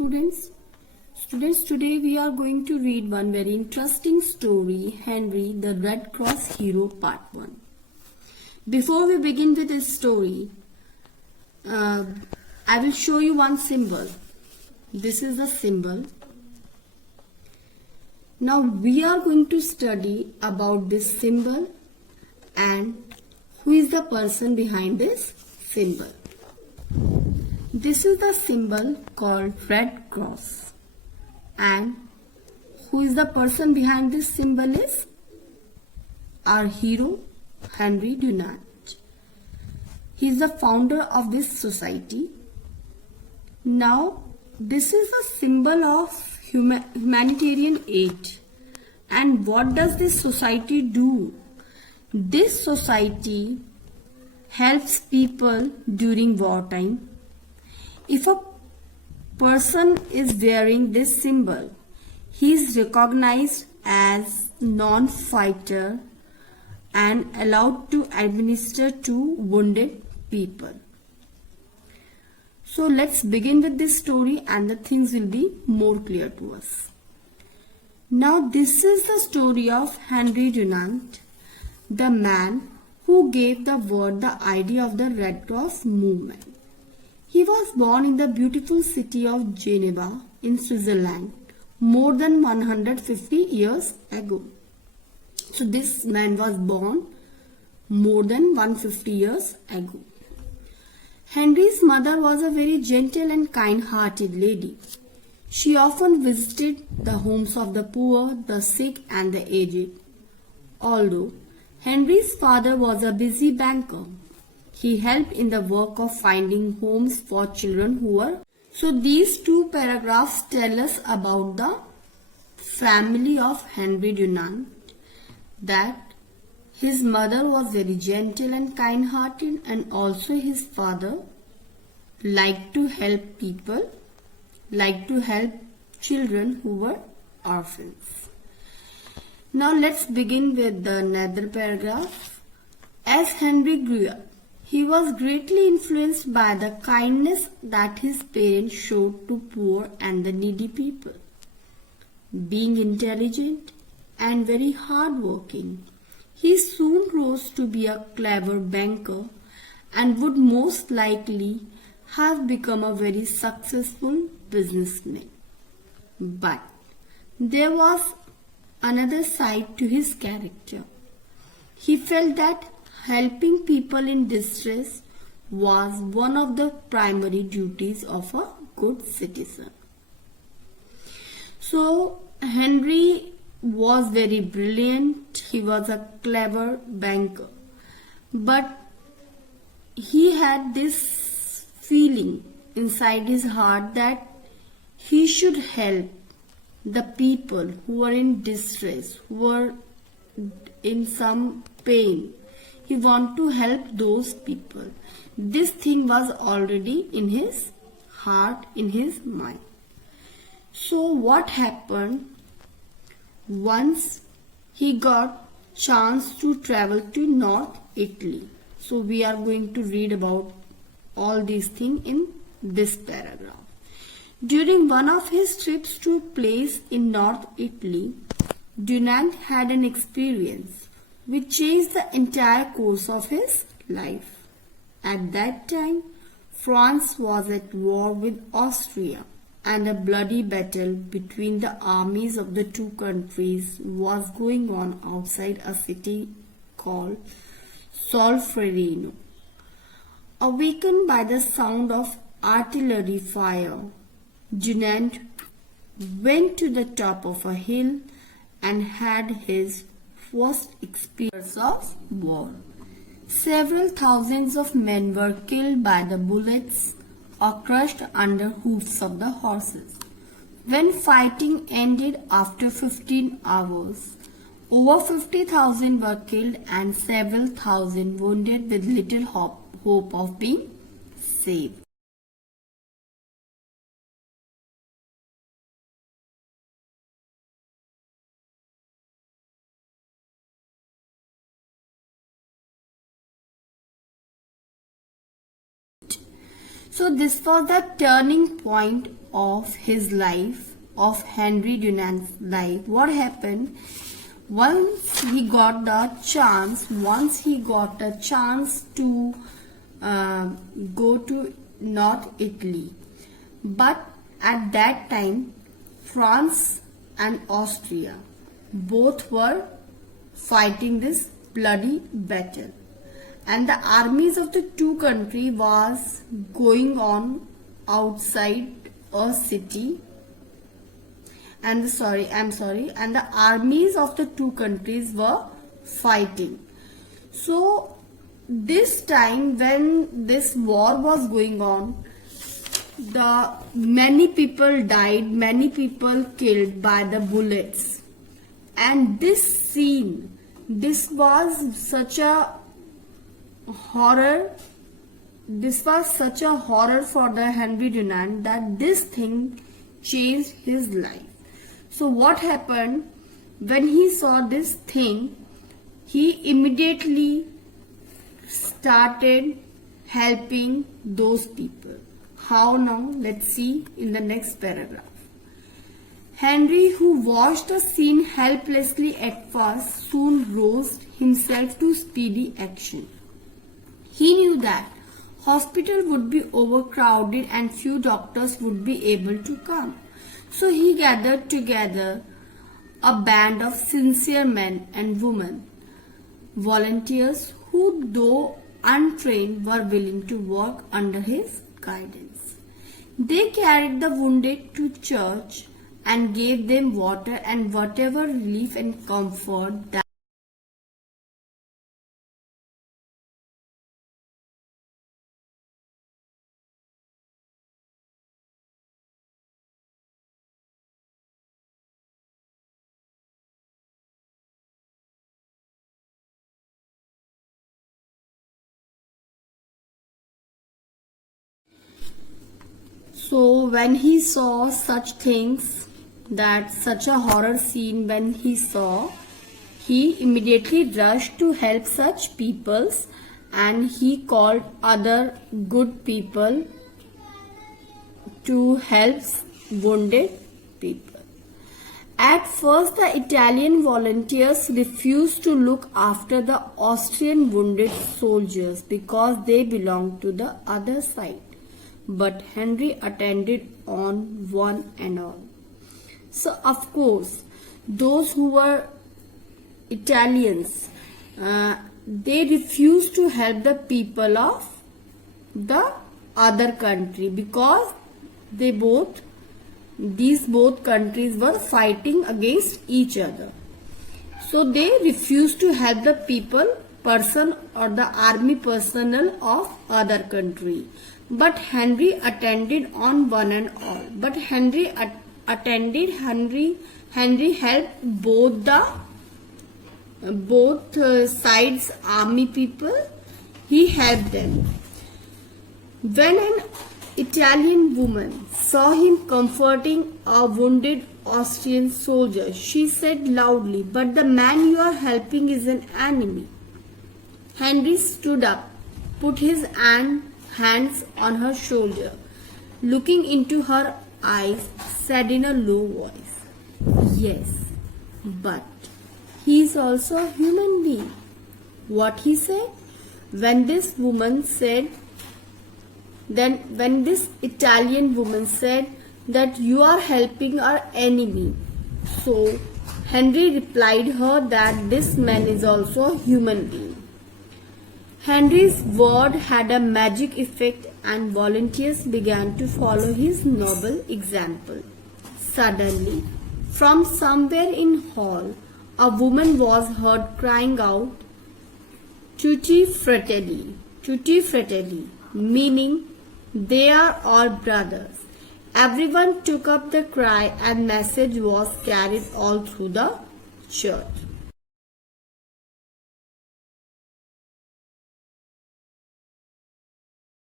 students. Students, today we are going to read one very interesting story, Henry the Red Cross Hero Part 1. Before we begin with this story, I will show you one symbol. This is the symbol. Now we are going to study about this symbol and who is the person behind this symbol. This is the symbol called Red Cross, and who is the person behind this symbol is our hero Henry Dunant. He is the founder of this society. Now this is a symbol of humanitarian aid. And what does this society do? This society helps people during wartime. If a person is wearing this symbol, he is recognized as non-fighter and allowed to administer to wounded people. So let's begin with this story and the things will be more clear to us. Now this is the story of Henry Dunant, the man who gave the world the idea of the Red Cross movement. He was born in the beautiful city of Geneva in Switzerland more than 150 years ago. So this man was born more than 150 years ago. Henry's mother was a very gentle and kind-hearted lady. She often visited the homes of the poor, the sick and the aged. Although Henry's father was a busy banker, he helped in the work of finding homes for children who were. So these two paragraphs tell us about the family of Henry Dunant, that his mother was very gentle and kind-hearted, and also his father liked to help people, liked to help children who were orphans. Now let's begin with the another paragraph. As Henry grew up, he was greatly influenced by the kindness that his parents showed to poor and the needy people. Being intelligent and very hardworking, he soon rose to be a clever banker and would most likely have become a very successful businessman. But there was another side to his character. He felt that helping people in distress was one of the primary duties of a good citizen. So Henry was very brilliant. He was a clever banker. But he had this feeling inside his heart that he should help the people who were in distress, who were in some pain. He wanted to help those people. This thing was already in his heart, in his mind. So what happened? Once he got chance to travel to North Italy. So we are going to read about all these things in this paragraph. During one of his trips to a place in North Italy, Dunant had an experience which changed the entire course of his life. At that time, France was at war with Austria, and a bloody battle between the armies of the two countries was going on outside a city called Solferino. Awakened by the sound of artillery fire, Dunant went to the top of a hill and had his first experience of war. Several thousands of men were killed by the bullets or crushed under hoofs of the horses. When fighting ended after 15 hours, over 50,000 were killed and several thousand wounded with little hope of being saved. So this was the turning point of his life, of Henry Dunant's life. What happened? Once he got a chance to go to North Italy, but at that time France and Austria both were fighting this bloody battle, and the armies of the two countries was going on outside a city, and the armies of the two countries were fighting. So this time when this war was going on, the many people died, many people killed by the bullets, and this scene, this was such a horror. This was such a horror for the Henry Dunant that this thing changed his life. So what happened when he saw this thing? He immediately started helping those people. How now? Let's see in the next paragraph. Henry, who watched the scene helplessly at first, soon roused himself to speedy action. He knew that hospital would be overcrowded and few doctors would be able to come. So he gathered together a band of sincere men and women, volunteers who, though untrained, were willing to work under his guidance. They carried the wounded to church and gave them water and whatever relief and comfort that So when he saw such things, that such a horror scene when he saw, he immediately rushed to help such peoples, and he called other good people to help wounded people. At first, the Italian volunteers refused to look after the Austrian wounded soldiers because they belonged to the other side. But Henry attended on one and all. So of course, those who were Italians, they refused to help the people of the other country because these both countries were fighting against each other. So they refused to help the person or the army personnel of other country. But Henry attended on one and all. But Henry helped both sides army people. He helped them. When an Italian woman saw him comforting a wounded Austrian soldier, she said loudly, "But the man you are helping is an enemy." Henry stood up, put his hands on her shoulder, looking into her eyes, said in a low voice, "Yes, but he is also a human being." What he said? When this Italian woman said that you are helping our enemy, so Henry replied her that this man is also a human being. Henry's word had a magic effect and volunteers began to follow his noble example. Suddenly, from somewhere in hall, a woman was heard crying out, "Tutti fratelli, tutti fratelli," meaning they are all brothers. Everyone took up the cry and message was carried all through the church.